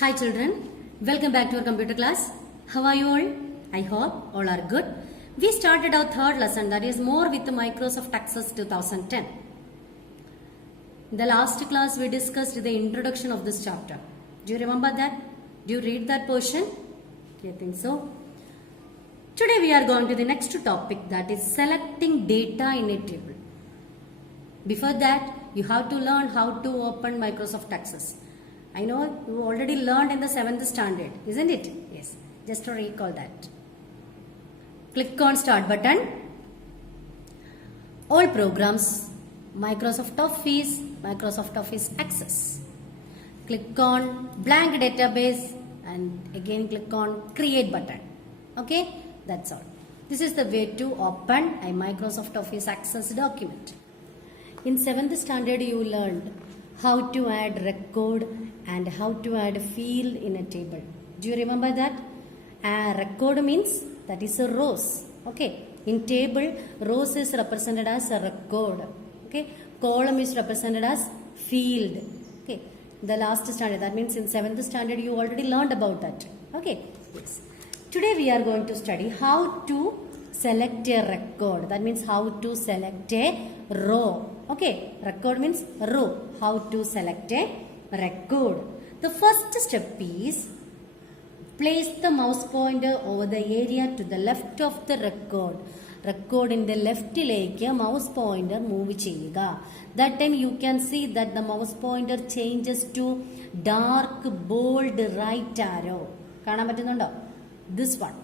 Hi children, welcome back to our computer class. How are you all? I hope all are good. We started our third lesson, that is more with Microsoft Access 2010. In the last class we discussed the introduction of this chapter. Do you remember that? Do you read that portion? I think so. Today we are going to the next topic, that is selecting data in a table. Before that, you have to learn how to open Microsoft Access. I know you already learned in the 7th standard, isn't it? Yes. Just to recall that. Click on Start button. All programs, Microsoft Office Access. Click on Blank Database and again click on Create button. Okay, that's all. This is the way to open a Microsoft Office Access document. In 7th standard, you learned how to add record and how to add a field in a table. Do you remember that? Record means that is a rows. Okay. In table, rows is represented as a record. Okay. Column is represented as field. Okay. The last standard, that means in 7th standard you already learned about that. Okay. Yes. Today we are going to study how to select a record. That means how to select a row. Okay, record means row. How to select a record. The first step is place the mouse pointer over the area to the left of the record. Record in the left lake mouse pointer move ചെയ്യുക. That time you can see that the mouse pointer changes to dark bold right arrow. കാണാൻ പറ്റുന്നുണ്ടോ? This one.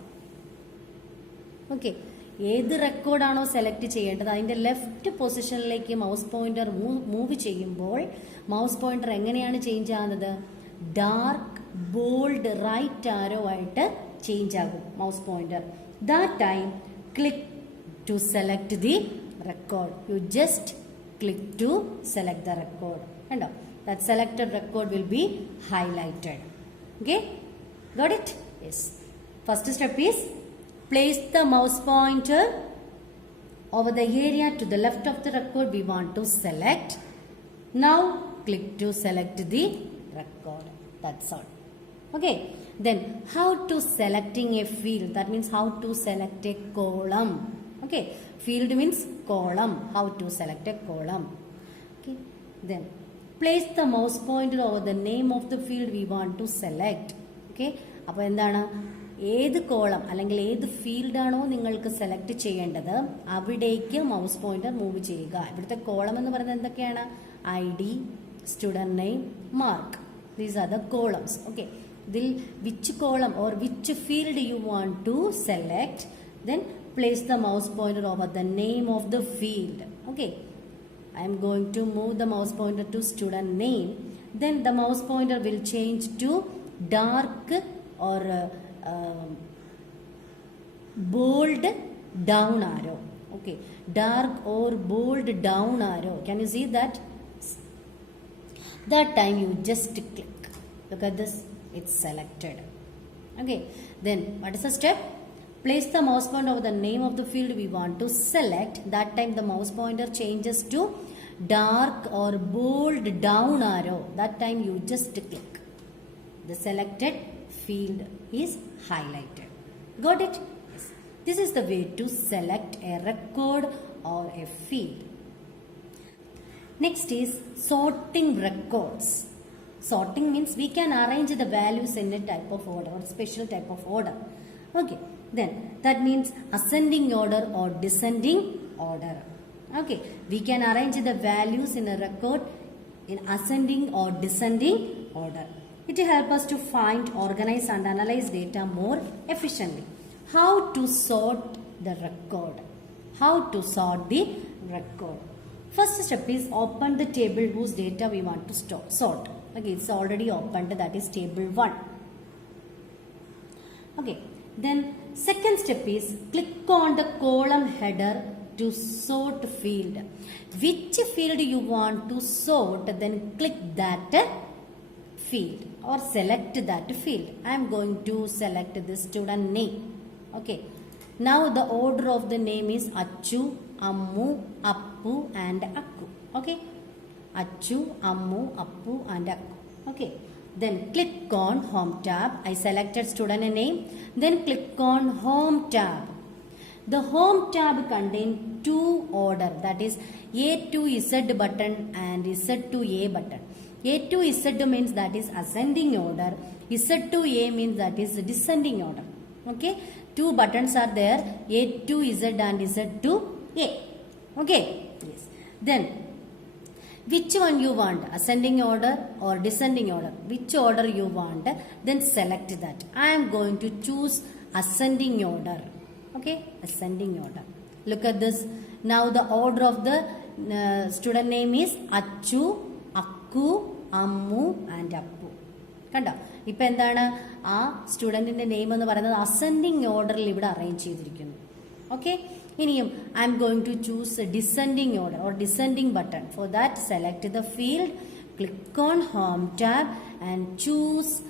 Okay. ഏത് റെക്കോർഡാണോ select ചെയ്യേണ്ടത് അതിന്റെ left പൊസിഷനിലേക്ക് mouse pointer move ചെയ്യുമ്പോൾ mouse pointer എങ്ങനെയാണ് change ആകുന്നത്? ഡാർക്ക് ബോൾഡ് റൈറ്റ് ആരോ ആയിട്ട് ചേഞ്ച് ആകും mouse pointer. That time click to select the record. You just click to select the record. കണ്ടോ? That selected record will be highlighted. Okay, got it? Yes. First step is place the mouse pointer over the area to the left of the record we want to select. Now click to select the record. That's all. Okay. Then how to selecting a field? That means how to select a column. Okay. Field means column. How to select a column. Okay. Then place the mouse pointer over the name of the field we want to select. Okay. അപ്പോൾ എന്താണ്? ഏത് column അല്ലെങ്കിൽ ഏത് ഫീൽഡാണോ നിങ്ങൾക്ക് select ചെയ്യേണ്ടത് അവിടേക്ക് mouse pointer move ചെയ്യുക. ഇവിടുത്തെ കോളം എന്ന് പറയുന്നത് എന്തൊക്കെയാണ്? ID, student name, mark. These are the columns. Okay, ഇതിൽ which column or which field you want to select, then place the mouse pointer over the name of the field. Okay, I am going to move the mouse pointer to student name. Then the mouse pointer will change to dark or bold down arrow. Okay, dark or bold down arrow. Can you see that? That time you just click. Look at this, it's selected. Okay, then what is the step? Place the mouse pointer over the name of the field we want to select. That time the mouse pointer changes to dark or bold down arrow. That time you just click. The selected field is highlighted. Got it? Yes. This is the way to select a record or a field. Next is sorting records. Sorting means we can arrange the values in a type of order or special type of order. Okay. Then that means ascending order or descending order. Okay. We can arrange the values in a record in ascending or descending order. It will help us to find, organize and analyze data more efficiently. How to sort the record? How to sort the record? First step is open the table whose data we want to sort. Okay, it's already opened, that is table 1. Okay, then second step is click on the column header to sort field. Which field you want to sort, then click that field or select that field. I am going to select the student name. Okay. Now the order of the name is Achu, Ammu, Appu and Akku. Okay. Achu, Ammu, Appu and Akku. Okay. Then click on Home tab. I selected student name. Then click on Home tab. The Home tab contains two order, that is A to Z button and Z to A button. A to Z means that is ascending order. Z to A means that is descending order. Okay. Two buttons are there, A to Z and Z to A. Okay. Yes. Then which one you want, ascending order or descending order, which order you want, then select that. I am going to choose ascending order. Okay, ascending order. Look at this. Now the order of the student name is Achu, Akku, Ammu and Appu. Kanda. Ipo endana aa student inde name ennu parayunnathu ascending order il ivide arrange cheyidirikkunu. Okay. Iniyum I am going to choose a descending order or descending button. For that, select the field, click on Home tab and choose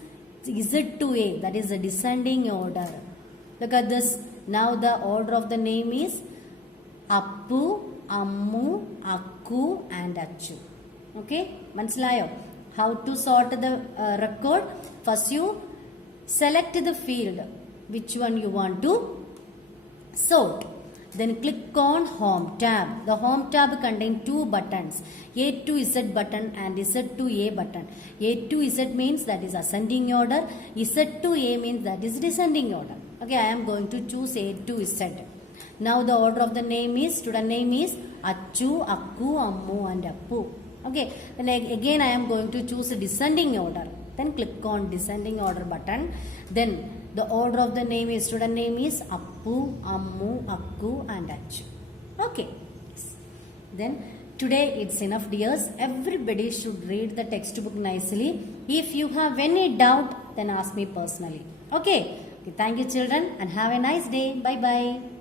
Z to A, that is the descending order. Look at this. Now the order of the name is Appu, Ammu, Akku and Achu. Okay, manasilayo? How to sort the record? First you select the field, which one you want to sort. Then click on Home tab. The Home tab contains two buttons, A to Z button and Z to A button. A to Z means that is ascending order. Z to A means that is descending order. Okay, I am going to choose A to Z. Now the order of the name is, student name is Achu, Akku, Ammu and Appu. Okay, then again I am going to choose a descending order. Then click on descending order button. Then the order of the name is, student name is Appu, Ammu, Akku and Achu. Okay. Yes. Then today it's enough, dears. Everybody should read the textbook nicely. If you have any doubt, then ask me personally. Okay. Okay. Thank you children and have a nice day. Bye bye.